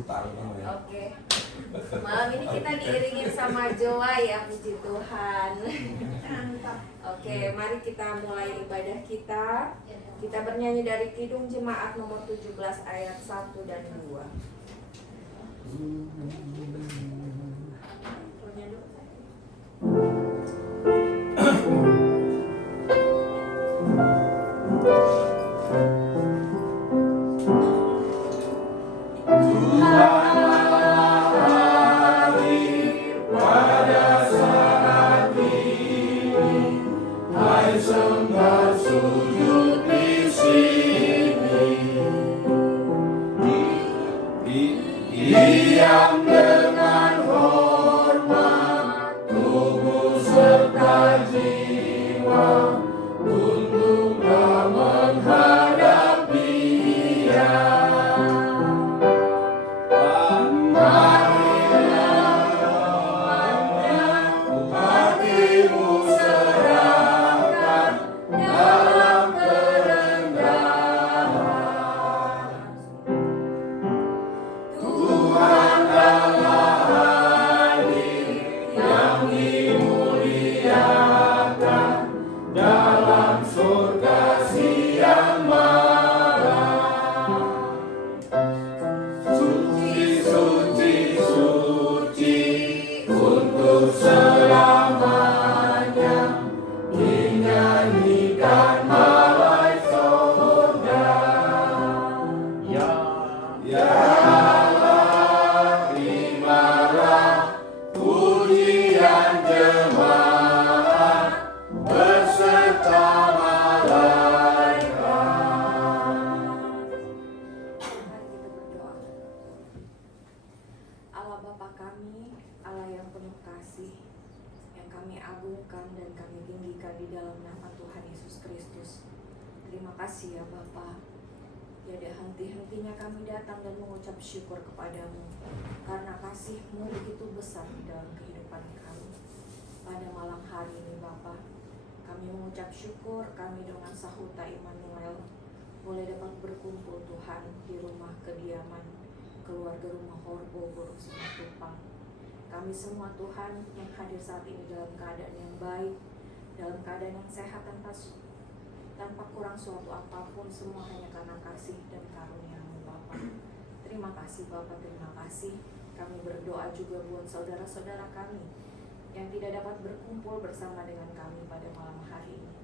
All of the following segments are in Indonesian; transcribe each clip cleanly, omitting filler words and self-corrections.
Oke. Malam ini kita diiringin sama Joa ya, puji Tuhan. Oke, mari kita mulai ibadah kita. Kita bernyanyi dari Kidung Jemaat nomor 17 ayat 1 dan 2. Syukur kepadamu karena kasih-Mu begitu besar di dalam kehidupan kami. Pada malam hari ini Bapa, kami mengucap syukur kami dengan Sahuta Immanuel boleh dapat berkumpul Tuhan di rumah kediaman keluarga rumah Horbo Buruk Simatupang. Kami semua Tuhan yang hadir saat ini dalam keadaan yang baik, dalam keadaan yang sehat tanpa kurang suatu apapun, semua hanya karena kasih dan karunia-Mu Bapa. Terima kasih Bapak, terima kasih. Kami berdoa juga buat saudara-saudara kami yang tidak dapat berkumpul bersama dengan kami pada malam hari ini.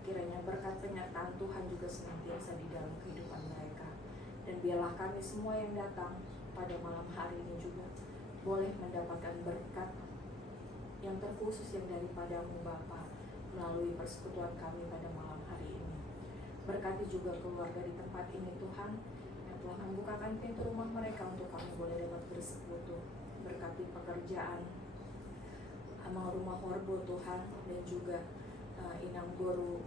Kiranya berkat penyertaan Tuhan juga senantiasa di dalam kehidupan mereka. Dan biarlah kami semua yang datang pada malam hari ini juga boleh mendapatkan berkat yang terkhusus yang daripada-Mu Bapa melalui persekutuan kami pada malam hari ini. Berkati juga keluarga di tempat ini Tuhan, telah membukakan pintu rumah mereka untuk kami boleh dapat bersekutu. Berkati pekerjaan Amang Rumah Horbo Tuhan, dan juga Inang Boru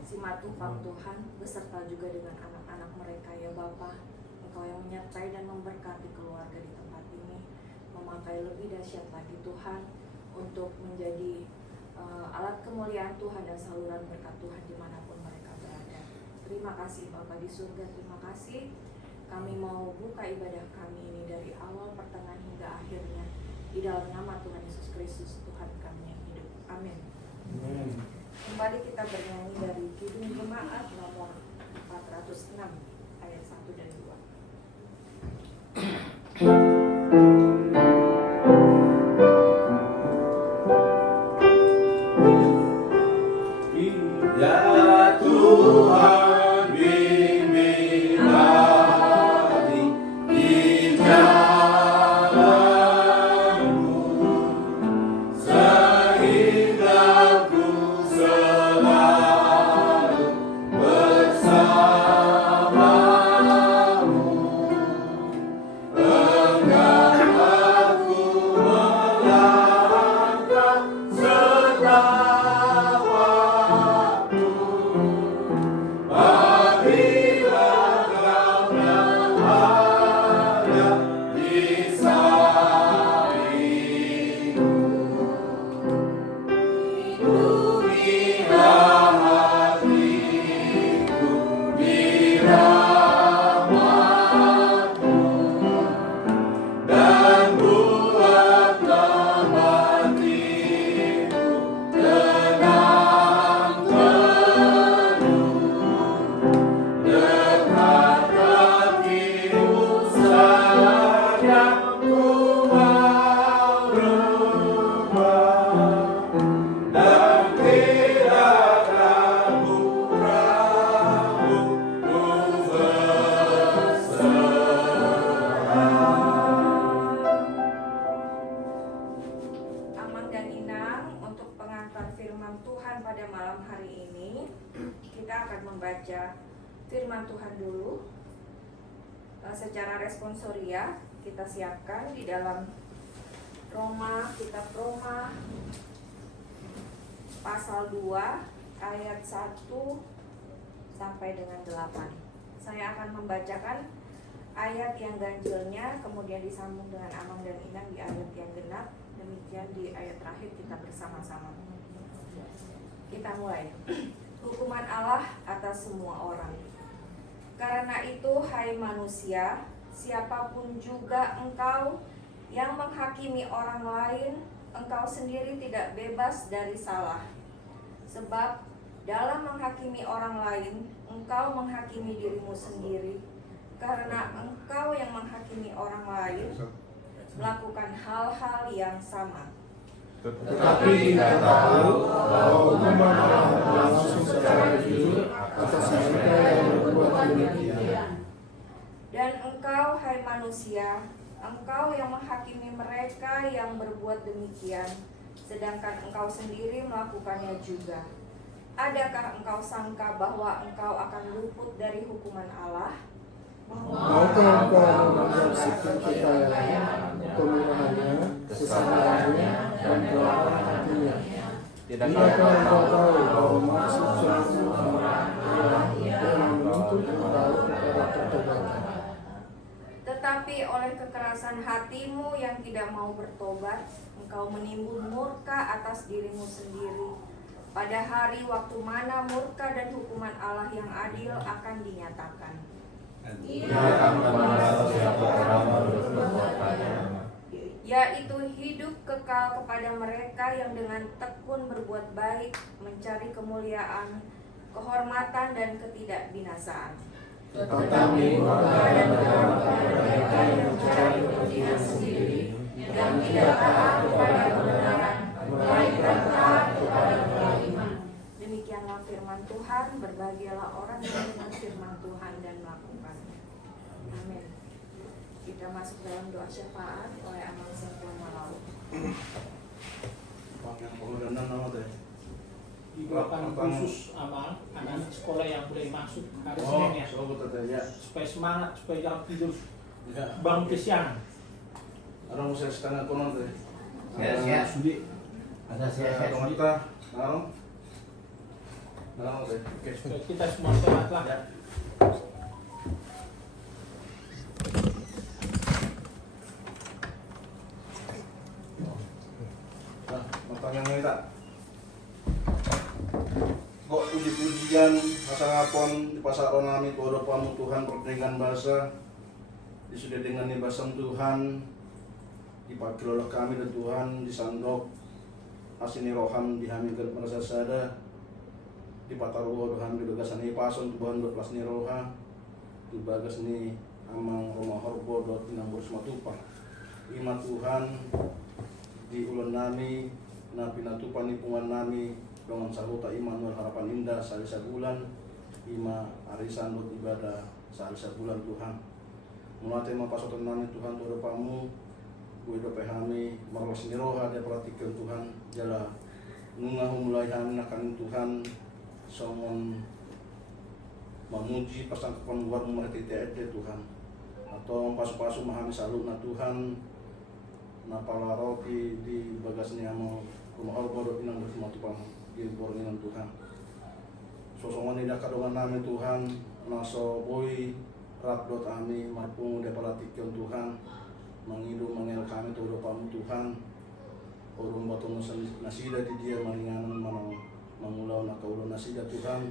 Simatupang Tuhan, beserta juga dengan anak-anak mereka ya Bapa. Engkau yang menyertai dan memberkati keluarga di tempat ini, memakai lebih dahsyat lagi Tuhan untuk menjadi alat kemuliaan Tuhan dan saluran berkat Tuhan dimanapun mereka berada. Terima kasih Bapa di surga, terima kasih. Kami mau buka ibadah kami ini dari awal, pertengahan hingga akhirnya di dalam nama Tuhan Yesus Kristus, Tuhan kami yang hidup. Amin. Kembali kita bernyanyi dari Kidung Jemaat nomor 406 ayat 1 dan 2. Ya Tuhan, bersama secara responsoria kita siapkan di dalam kitab Roma pasal 2 ayat 1 sampai dengan 8. Saya akan membacakan ayat yang ganjilnya, kemudian disambung dengan Amang dan Inang di ayat yang genap. Demikian di ayat terakhir kita bersama-sama. Kita mulai. Hukuman Allah atas semua orang. Karena itu, hai manusia, siapapun juga engkau yang menghakimi orang lain, engkau sendiri tidak bebas dari salah. Sebab dalam menghakimi orang lain, engkau menghakimi dirimu sendiri. Karena engkau yang menghakimi orang lain melakukan hal-hal yang sama. Tetapi kita tahu bahwa hukuman Allah berlangsung secara jujur atas mereka yang berbuat demikian. Dan engkau, hai manusia, engkau yang menghakimi mereka yang berbuat demikian, sedangkan engkau sendiri melakukannya juga. Adakah engkau sangka bahwa engkau akan luput dari hukuman Allah? Maukah engkau menganggap sikap kekayaan, kemurahannya, kesabarannya, dan kelaparan hatinya? Tidakkah engkau tahu bahwa maksud seluruh orang adalah yang menuntut engkau kepada pertobatan? Tetapi oleh kekerasan hatimu yang tidak mau bertobat, engkau menimbun murka atas dirimu sendiri. Pada hari waktu mana murka dan hukuman Allah yang adil akan dinyatakan. Ia akan membalas siapa orang berbuatannya, yaitu hidup kekal kepada mereka yang dengan tekun berbuat baik, mencari kemuliaan, kehormatan dan ketidakbinasaan. tetapi murka dan geram kepada mereka yang mencari kepentingan sendiri dan tidak taat kepada kebenaran, melainkan taat kepada kezaliman. Demikianlah firman Tuhan. Berbahagialah orang yang mendengar firman Tuhan dan melakukannya. Amin. Kita masuk dalam doa syafaat oleh Amang Sengkuan Malau. Dibuatkan khusus sama anak sekolah yang boleh masuk hari Senin ya, supaya semangat, supaya jangan tidur bangun kesiangan. Orang saya setengah konon teh. Sia-sia. Sudi. Ada sia-sia sudi. Narong teh. Oke. Supaya kita semua sehat lah. Ya. Nah, matang yang kita. Kok puji-pujian asa ngapon di pasaron nami kodo pamu Tuhan pertandingan bahasa disudah dengan bahasa Tuhan dipakai oleh kami dan Tuhan di sandok asini roham dihamilkan merasa sada di pataruho Tuhan di bagasan pason Tuhan berkelas ni roha di bagas ni amang Roma Horbo dot inambur sematupa ima Tuhan di ulun nami na pinatupan nipungan nami dengan sahuta Immanuel harapan indah salisa bulan ima arisan dot ibadah salisa bulan Tuhan mulai tema pasokan nami Tuhan tu pamu kuido pehami marwas niroha dia perhatikan Tuhan jala nungahu mulai kami akan Tuhan somon memuji pasang kepan luar mereka Tuhan atau pasu-pasu mahami salut na Tuhan napala roti di bagasnya mau rumah bodoh inang bersama Tuhan di borningan Tuhan sosongan ini kadongan nami Tuhan naso boy rapdot kami marpung dia perhatikan Tuhan mengidu mengel kami tu pamu Tuhan urung batong nasida di dia maringanan mangulau na kaulo nasida Tuhan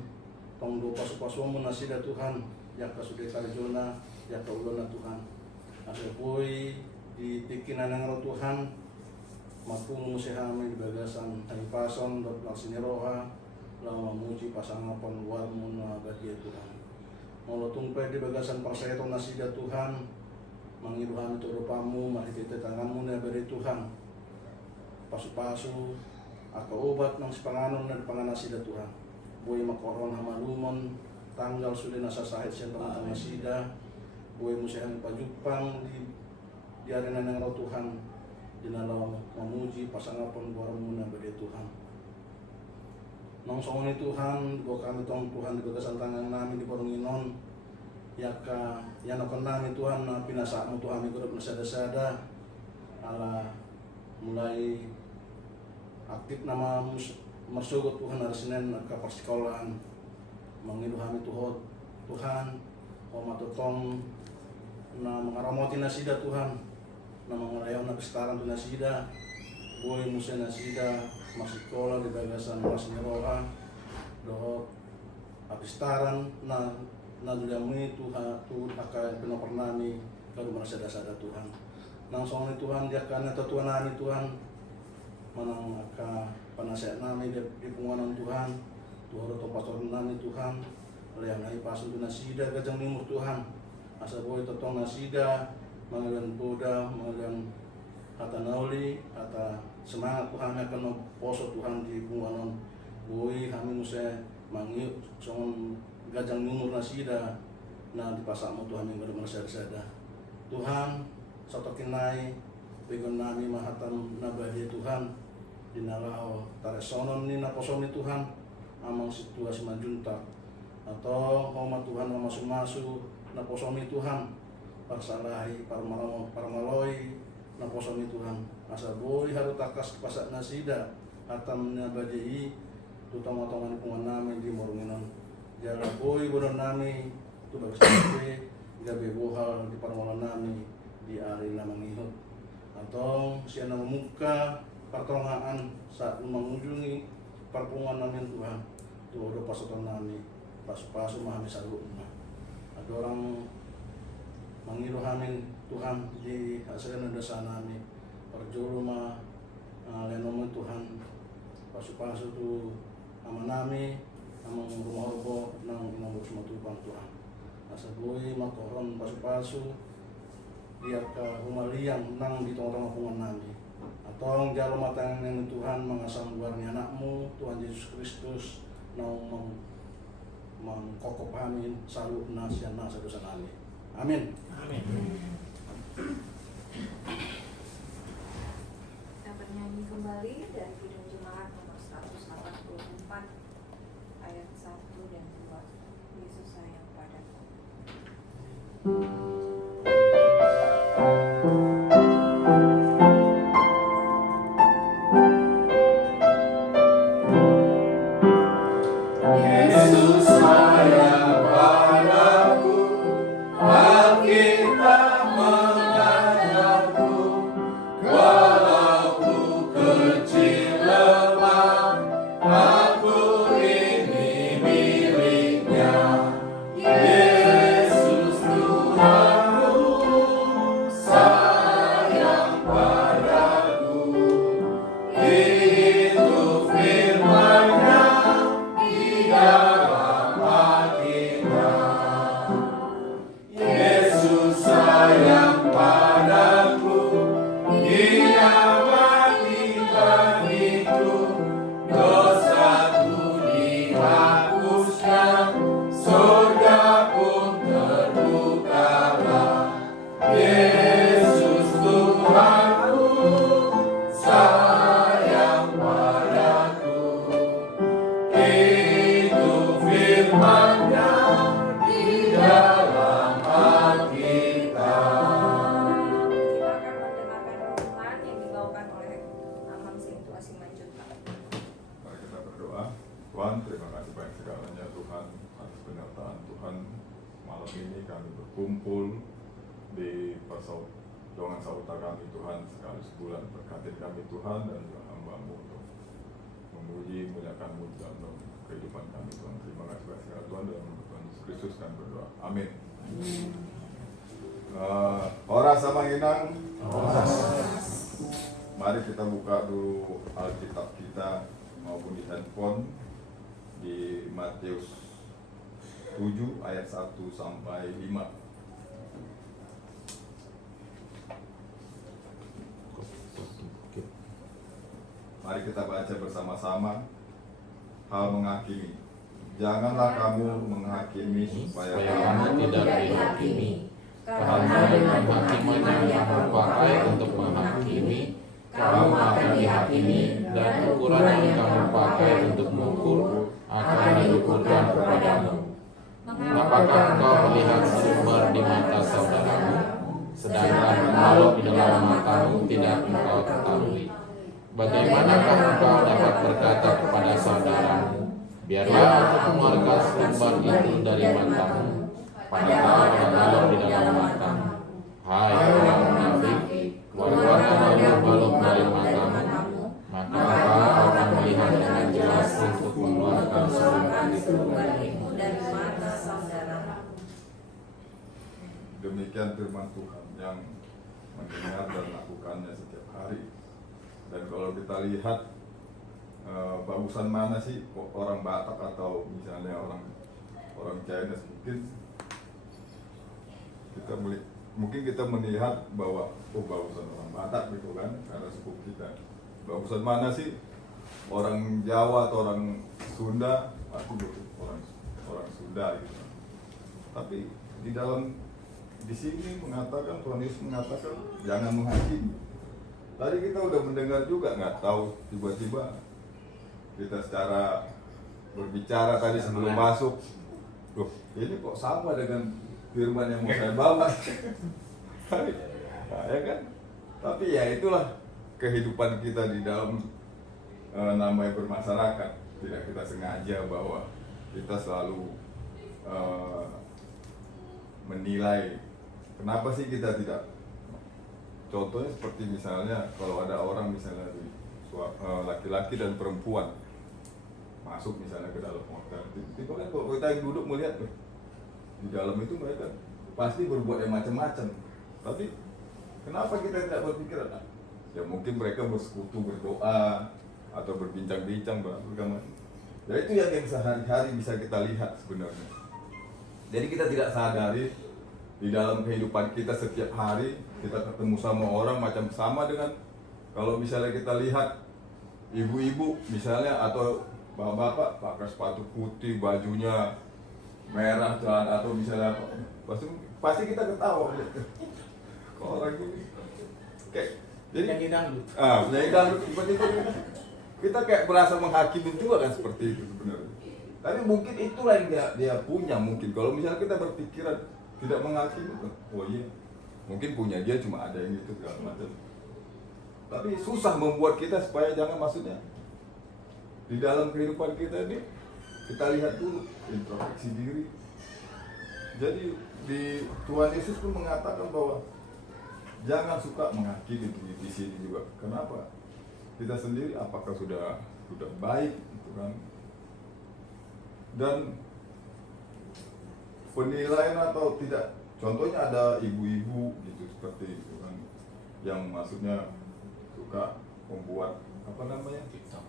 tong do pasu-pasu mo nasida Tuhan ya kasude karjona ya kaulo na Tuhan asa boy di tikinan ng Tuhan mapung musihami di bagasan ay pason dot laksiniroha lawa muji pasangapan luar muna bagia Tuhan molotong pe di bagasan parseto nasida Tuhan mangiruhan itu rupamu mahitita tanganmu na beri Tuhan pasu-pasu atau obat ng sipanganon na panganasida Tuhan buhay makoron hamalumon tanggal sudah nasa sahit siya tanggal nasida buhay musihami pajupang di arena ng Tuhan dinalaw memuji pasangapon buaramu na beri Tuhan nang songon ni Tuhan buat kami tong Tuhan di bagasan tangan namin di Boronginon Yaka yang nami Tuhan na pinasamu Tuhan mi grup nasada-sada ala mulai aktif nama mersugut Tuhan hari Senin ke persekolahan mengilu kami Tuhan koma totong na mengaramoti nasida Tuhan na mengarayaw na pestaran tu nasida boy musa nasida masih sekolah di bagasan mas nyeroa doh apistaran na dudami Tuhan akan penopernami kalau merasa dasar Tuhan langsung Tuhan dia karena Tuhan nami Tuhan manang aka panasihat nami di penguanan Tuhan Tuhan atau pastor nami Tuhan oleh nai pasun tu nasida kajang nimur Tuhan asa boy totong nasida mangalian Buddha mangalian kata nauli kata semangat Tuhan akan poso Tuhan di penguanan boy kami musa mangiu songon gajang numur nasida na di pasamu Tuhan yang benar-benar sada Tuhan sotokin nai pegon nami mahatam nabadi Tuhan dinalao taresonon ni naposomi Tuhan amang situasi majunta atau homa Tuhan masuk-masuk naposomi Tuhan parsalahi parmaloi naposomi Tuhan asa boy haru takas pasak nasida hatam nabadi tutong-totongan pungan nami di morunginan jala boy bodoh nami tu bagusnya gabe bohal di parmalan nami di ari na mangihut atau siya na memuka pertolongan saat mengunjungi perpungan nami Tuhan tu udah pasukan nami pasu-pasu mahami salutna ada orang mengiru hamin Tuhan di hasilnya desa nami perjuru mah lenomen Tuhan pasu-pasu tu ama nami amang rumah robo nang inambut semua Tuhan Tuhan asa boy makoron pasu-pasu dia ke rumah liang nang di tengah-tengah pungan nami atau jalo matang yang Tuhan mengasang luarnya anakmu Tuhan Yesus Kristus nang mengkokop amin salut nasian nasa dosa nami amin Amin. Kita bernyanyi kembali dari Kidung Jemaat nomor 184 ayat 1 dan 2. Yesus sayang padaku. Yesus sayang padaku, Alkitab mengajarku, walau ku kecil lemah, aku ini miliknya. Yesus Tuhanku, sayang padaku, itu firman-Nya di dalam Alkitab. Yesus sayang padaku, Dia mati bagiku, dosaku dihapuskan, surga pun terbukalah. Yesus Tuhanku, sayang padaku, itu firman-Nya di dalam Alkitab. Kita akan mendengarkan renungan yang dibawakan oleh Amang Sintua Simanjuntak. Mari kita berdoa. Tuhan, terima kasih banyak segalanya Tuhan atas penyertaan Tuhan. Malam ini kami berkumpul di persaudara sauta kami Tuhan sekali sebulan. Berkati kami Tuhan dan juga hamba-Mu untuk memuji muliakan-Mu dalam kehidupan kami Tuhan. Terima kasih banyak sekali Tuhan dalam nama Tuhan Yesus Kristus kami berdoa. Amin. Ora sama inang. Mari kita buka dulu Alkitab kita maupun di handphone di Matius 7 ayat 1 sampai 5. Mari kita baca bersama-sama. Hal menghakimi. Janganlah kamu menghakimi supaya kamu tidak dihakimi, karena dengan penghakiman yang kamu pakai untuk menghakimi, kamu akan dihakimi, dan ukuran yang kamu pakai untuk mengukur akan diukurkan kepadamu. Apakah engkau melihat sumber di mata saudaramu, sedangkan kalau di dalam matamu tidak engkau ketahui? Bagaimanakah engkau dapat berkata kepada saudaramu, biarlah aku mengeluarkan sumber itu dari matamu, padahal ada di dalam matamu? Hai orang munafik, keluarkan dahulu balok dari matamu, maka engkau akan melihat dengan jelas untuk mengeluarkan sumber itu. dari mata saudara. Demikian firman Tuhan yang mendengar dan lakukannya setiap hari. Dan kalau kita lihat bagusan mana sih orang Batak atau misalnya orang Chinese, mungkin kita melihat bahwa bagusan orang Batak gitu kan, karena suku kita. Bagusan mana sih orang Jawa atau orang Sunda? Aku orang Sunda gitu. Tapi di sini mengatakan, Tuhan Yesus mengatakan jangan menghakimi. Tadi kita udah mendengar juga, nggak tahu tiba-tiba kita secara berbicara tadi sebelum masuk, loh ini kok sama dengan firman yang mau saya bawa. Nah, ya kan? Tapi ya itulah kehidupan kita di dalam namanya bermasyarakat. Tidak kita sengaja bahwa kita selalu menilai. Kenapa sih kita tidak? Contohnya seperti misalnya kalau ada orang misalnya laki-laki dan perempuan masuk misalnya ke dalam hotel, tiba-tiba kan kalau kita yang duduk melihat di dalam itu mereka pasti berbuat yang macam-macam. Tapi kenapa kita tidak berpikir? Ya mungkin mereka bersekutu, berdoa atau berbincang-bincang bersama. Ya itu yang sehari-hari bisa kita lihat sebenarnya. Jadi kita tidak sadari di dalam kehidupan kita setiap hari kita ketemu sama orang macam sama dengan kalau misalnya kita lihat ibu-ibu misalnya atau bapak-bapak pakai sepatu putih, bajunya merah atau misalnya apa, pasti kita ketawa. Kalau orang ini kayak jadi penyanyi dangdut seperti itu kita kayak merasa menghakimi juga kan seperti itu sebenarnya. Tapi mungkin itulah yang dia punya mungkin. Kalau misalnya kita berpikiran tidak menghakimi, oh iya, mungkin punya dia cuma ada yang itu segala macam. Tapi susah membuat kita supaya jangan, maksudnya di dalam kehidupan kita ini kita lihat dulu, introspeksi diri. Jadi di Tuhan Yesus pun mengatakan bahwa jangan suka menghakimi di sini juga. Kenapa? Kita sendiri apakah sudah baik gitu kan? Dan penilaian atau tidak, contohnya ada ibu-ibu gitu seperti itu kan, yang maksudnya suka membuat apa namanya TikTok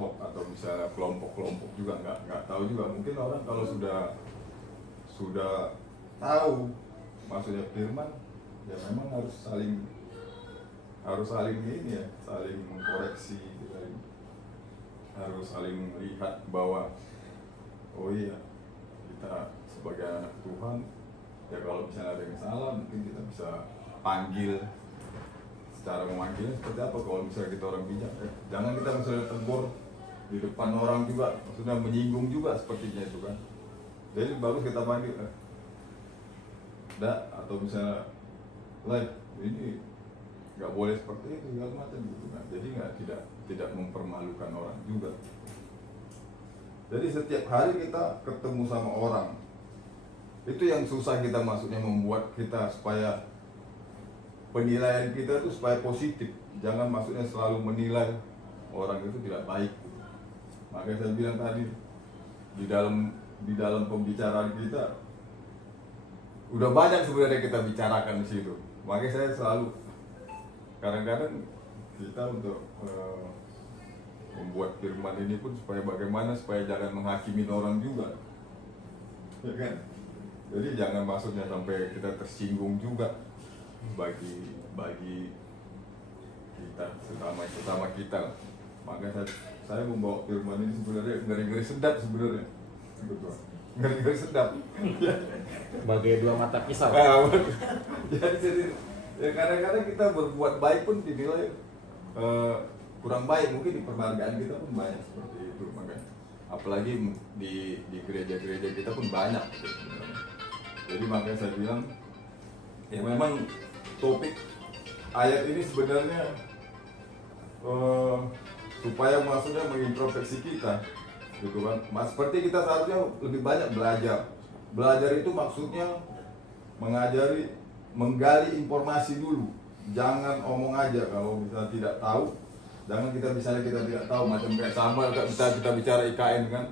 atau misalnya kelompok-kelompok juga nggak tahu juga. Mungkin orang kalau sudah tahu maksudnya firman, ya memang harus saling ini ya, saling mengkoreksi, harus saling melihat bahwa oh iya, kita sebagai anak Tuhan, ya kalau misalnya ada yang salah mungkin kita bisa panggil. Secara memanggilnya seperti apa? Kalau misalnya kita orang bijak, jangan kita misalnya tegur di depan orang juga, maksudnya menyinggung juga sepertinya itu kan. Jadi bagus kita panggil, atau misalnya ini nggak boleh seperti itu segala macam gitu kan. Jadi tidak mempermalukan orang juga. Jadi setiap hari kita ketemu sama orang, itu yang susah kita, maksudnya membuat kita supaya penilaian kita itu supaya positif. Jangan maksudnya selalu menilai orang itu tidak baik. Makanya saya bilang tadi di dalam pembicaraan kita udah banyak sebenarnya kita bicarakan di situ. Makanya saya selalu kadang-kadang kita untuk membuat firman ini pun supaya bagaimana supaya jangan menghakimi orang juga, ya kan? Jadi jangan maksudnya sampai kita tersinggung juga bagi kita sesama kita. Makanya saya membawa firman ini sebenarnya ngeri-ngeri sedap sebenarnya, betul, ngeri-ngeri sedap. Bagai dua mata pisau. Jadi ya kadang-kadang kita berbuat baik pun dinilai kurang baik, mungkin di penghargaan kita pun banyak seperti itu. Makanya apalagi di gereja-gereja kita pun banyak gitu. Jadi makanya saya bilang ya memang topik ayat ini sebenarnya supaya maksudnya mengintrospeksi kita gitu kan. Seperti kita seharusnya lebih banyak belajar itu maksudnya menggali informasi dulu, jangan omong aja. Kalau misalnya tidak tahu, jangan kita tidak tahu, macam kayak sama kita bicara IKN kan,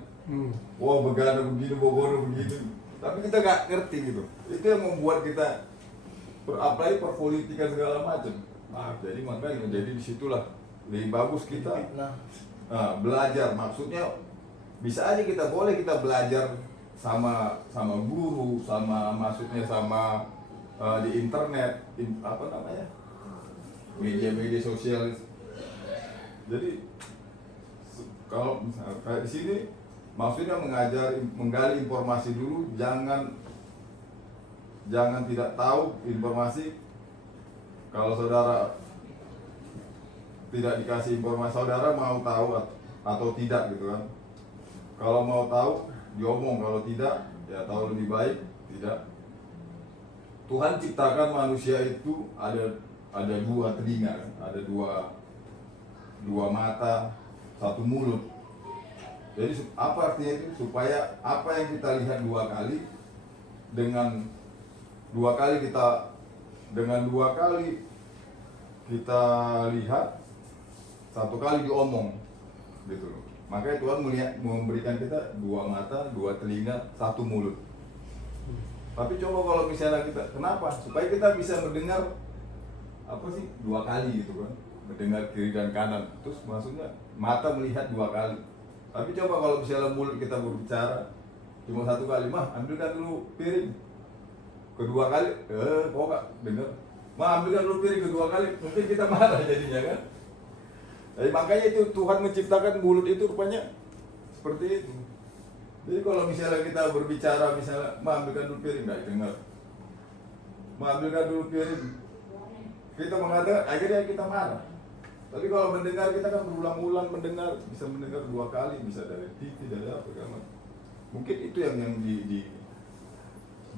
wah begana begini, bogor begini, tapi kita nggak ngerti gitu. Itu yang membuat kita apalagi perpolitikan segala macam. Jadi makanya disitulah lebih bagus kita belajar. Maksudnya bisa aja kita belajar sama guru, maksudnya sama di internet, media sosial. Jadi kalau misalnya kayak di sini maksudnya menggali informasi dulu, jangan tidak tahu informasi. Kalau saudara tidak dikasih informasi, saudara mau tahu atau tidak gitu kan. Kalau mau tahu diomong, kalau tidak ya tahu lebih baik tidak. Tuhan ciptakan manusia itu ada dua telinga, ada dua mata, satu mulut. Jadi apa artinya itu? Supaya apa yang kita lihat dua kali dengan dua kali kita lihat, satu kali diomong gitu loh. Makanya Tuhan memberikan kita dua mata, dua telinga, satu mulut. Tapi coba kalau misalnya kenapa? Supaya kita bisa mendengar dua kali gitu kan, mendengar kiri dan kanan. Terus maksudnya mata melihat dua kali. Tapi coba kalau misalnya mulut kita berbicara cuma satu kali, mah ambilkan dulu piring. Kedua kali, kok gak dengar? Mah ambilkan dulu piring kedua kali, mungkin kita marah jadinya kan. Jadi makanya itu Tuhan menciptakan mulut itu rupanya seperti itu. Jadi kalau misalnya kita berbicara, misalnya mah ambilkan dulu piring, gak dengar. Mah ambilkan dulu piring, kita mengatakan, akhirnya kita marah. Tapi kalau mendengar, kita kan berulang-ulang mendengar, bisa mendengar dua kali, bisa dari TV, dari apa kan. Mungkin itu yang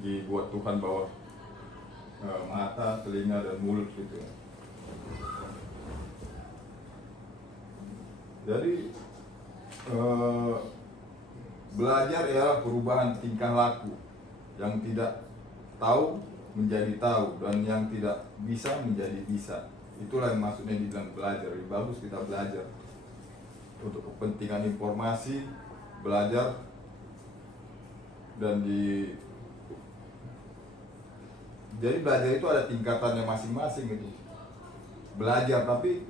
dibuat Tuhan bahwa mata, telinga, dan mulut gitu. Jadi belajar ya perubahan tingkah laku, yang tidak tahu menjadi tahu, dan yang tidak bisa menjadi bisa. Itulah yang maksudnya dibilang belajar. Lebih bagus kita belajar untuk kepentingan informasi, belajar, dan jadi belajar itu ada tingkatannya masing-masing gitu. Belajar, tapi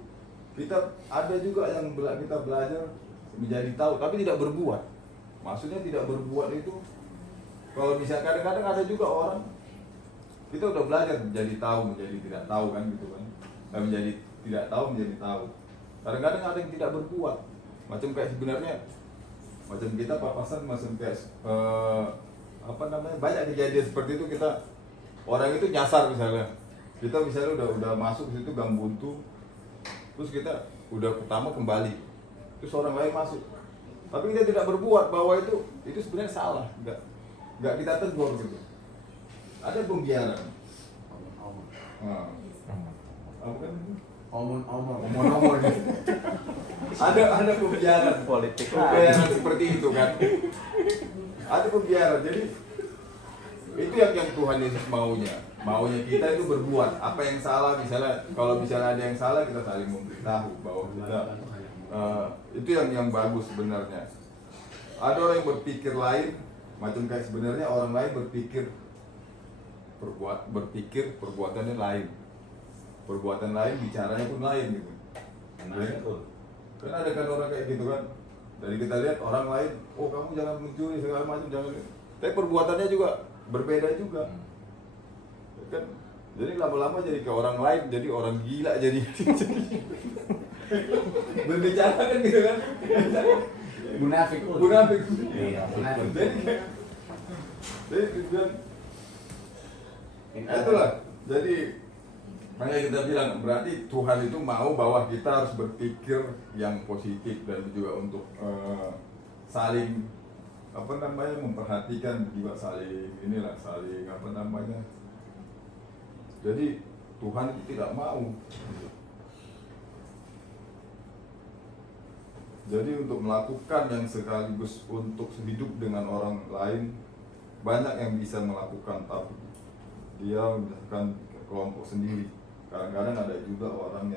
kita ada juga yang kita belajar menjadi tahu, tapi tidak berbuat. Maksudnya tidak berbuat itu, kalau misalnya kadang-kadang ada juga orang, kita udah belajar menjadi tahu, menjadi tidak tahu kan gitu kan. Menjadi tidak tahu, menjadi tahu. Kadang-kadang ada yang tidak berbuat. Macam kayak sebenarnya, macam kita papasan, macam kayak banyak kejadian seperti itu. Kita orang itu nyasar misalnya, kita misalnya udah masuk ke situ gang buntu, terus kita udah pertama kembali, terus orang lain masuk, tapi kita tidak berbuat bahwa itu sebenarnya salah, nggak kita tegur gitu. Ada pembiaran. Apa kan? Omong. Ada pembiaran politik. Pembiaran seperti itu kan. Ada pembiaran. Jadi itu yang Tuhan Yesus maunya kita itu berbuat apa yang salah. Misalnya kalau misalnya ada yang salah, kita saling memberitahu bahwa kita itu yang bagus sebenarnya. Ada orang yang berpikir lain, macam kayak sebenarnya orang lain berpikir perbuatannya lain, perbuatan lain, bicaranya pun lain gitu. Kan ada kan orang kayak gitu kan. Dari kita lihat orang lain, oh kamu jangan mencuri segala macam, jangan. Tapi perbuatannya juga berbeda juga. Kan jadi lama-lama jadi ke orang lain, jadi orang gila jadi berbicara kan gitu kan. Munafik. Iya, jadi itulah. Jadi makanya kita bilang berarti Tuhan itu mau bahwa kita harus berpikir yang positif dan juga untuk saling memperhatikan juga, saling jadi Tuhan itu tidak mau. Jadi untuk melakukan yang sekaligus untuk hidup dengan orang lain, banyak yang bisa melakukan, tapi dia misalkan kelompok sendiri. Kadang-kadang ada juga orang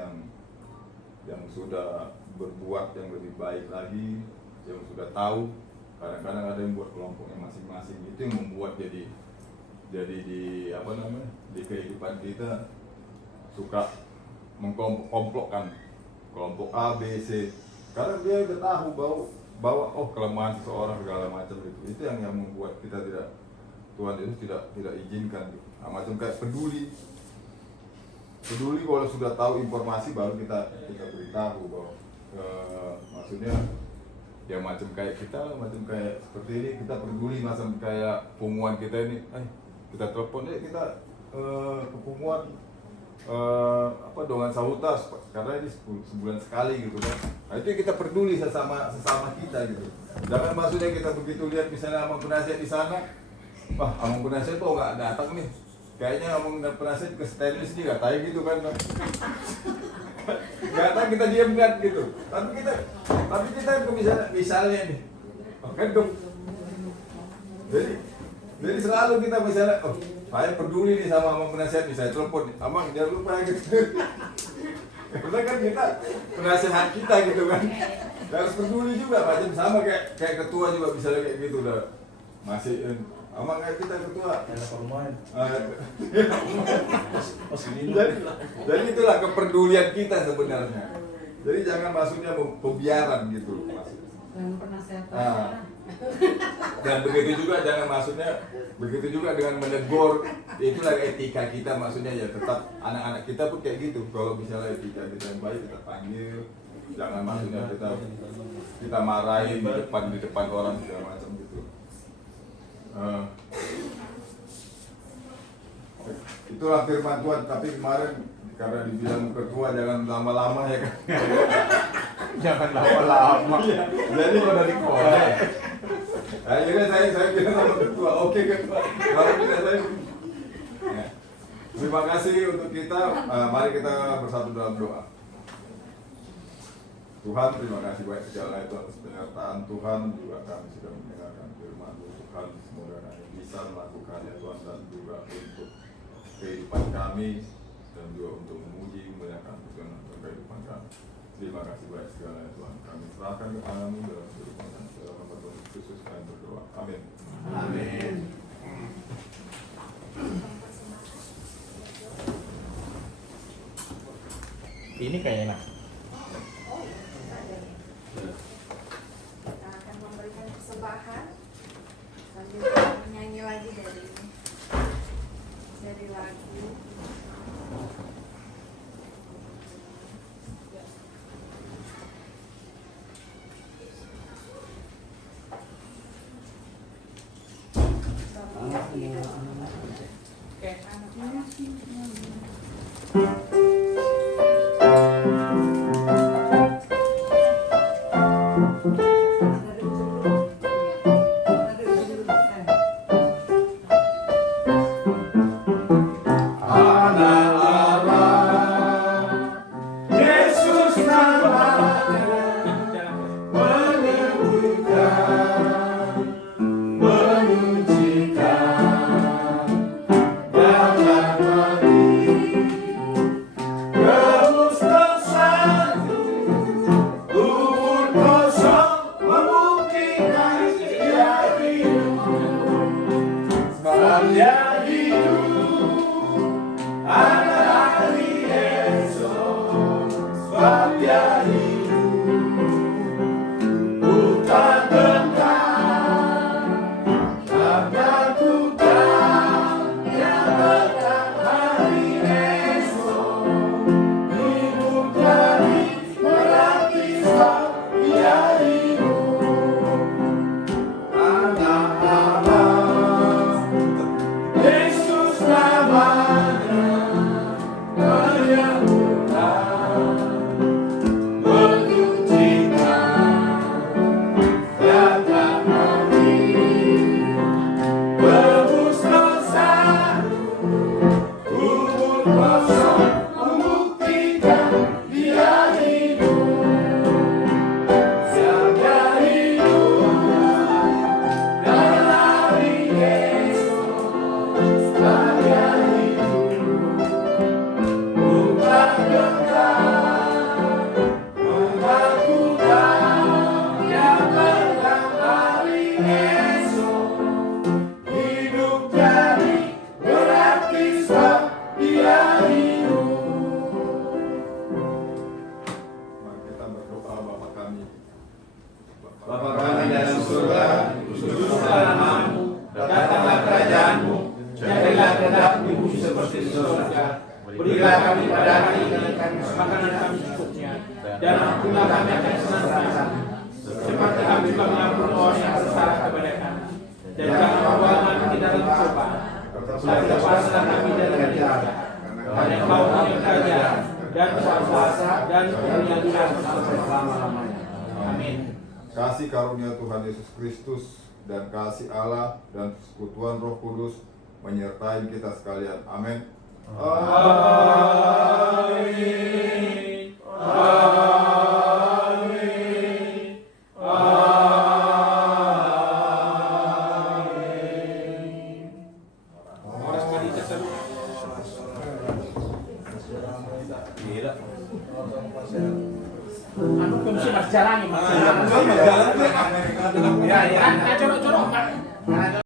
yang sudah berbuat yang lebih baik lagi, yang sudah tahu. Kadang-kadang ada yang buat kelompoknya masing-masing. Itu yang membuat jadi di kehidupan kita suka mengkelompokkan kelompok A, B, C. Karena dia udah tahu bahwa kelemahan seseorang segala macam itu yang membuat kita Tuhan itu tidak izinkan. Nah, macam kayak peduli kalau sudah tahu informasi baru kita beritahu bahwa maksudnya ya macam kayak kita, macam kayak seperti ini, kita peduli macam kayak punguan kita ini, kita telepon kita ke punguan dengan sahuta, karena ini sebulan sekali gitu kan. Nah, itu kita peduli sesama kita gitu. Jangan maksudnya kita begitu lihat misalnya Amang Penasihat di sana, Amang Penasihat kok nggak datang nih, kayaknya Amang Penasihat ke stainless nih, katanya gitu kan. Nggak tahu, kita diam kan gitu. Tapi kita misalnya nih, kan dong. Jadi selalu kita misalnya, saya peduli nih sama Amang Penasihat nih, saya telepon, Amang jangan lupa gitu. Karena kan kita penasihat kita gitu kan, harus peduli juga, macam sama kayak ketua juga misalnya kayak gitu udah masih Amang kayak kita ketua. Jadi itulah kepedulian kita sebenarnya. Jadi jangan maksudnya pembiaran gitu. Dan begitu juga begitu juga dengan menegur, itulah etika kita, maksudnya ya tetap anak-anak kita pun kayak gitu. Kalau misalnya etika kita yang baik kita panggil, jangan maksudnya kita marahin di depan orang segala macam gitu. Itulah firman Tuhan. Tapi kemarin karena dibilang ketua jangan lama-lama ya kan. Jangan lama-lama. Jadi kalau dari kota akhirnya saya bilang sama ketua, oke ketua, kalau kita saya ya. Terima kasih untuk kita. Mari kita bersatu dalam doa. Tuhan, terima kasih banyak segala itu atas penyertaan Tuhan. Juga kami sudah mendengarkan firman Tuhan. Semoga kami bisa melakukannya Tuhan, dan juga untuk kehidupan kami, dan juga untuk memuji memuliakan Tuhan dalam kehidupan kami. Terima kasih banyak segala Tuhan. Kami serahkan ke tangan-Mu dalam kehidupan kami. Dalam nama Tuhan Yesus kami berdoa. Amin. Amin. Ini kayaknya enak. Kita akan memberikan persembahan sambil menyanyi lagi dari lagu. Mari kita berdoa. Bapa kami, Bapa kami di dalam surga, kuduslah namamu, datanglah kerajaanmu, jadilah kehendakmu di bumi seperti di surga. Berilah kami pada hari ini makanan kami secukupnya, dan ampunilah kami akan kesalahan kami, seperti kami mengampuni orang yang bersalah kepada kami. Dan jangan membawa kami ke dalam cobaan, tapi lepaslah kami dari yang jahat. Karena Kau punya kerajaan dan kuasa dan kemuliaan sampai selama-lamanya. Amin. kasih karunia Tuhan Yesus Kristus dan kasih Allah dan persekutuan Roh Kudus menyertai kita sekalian. Amin. Amin. Amin. Amin. Orang Madita seru. Gila. Anu kemsi mas jalannya mas. Jalan tuh. Ya, ya. Corok-corok, Pak.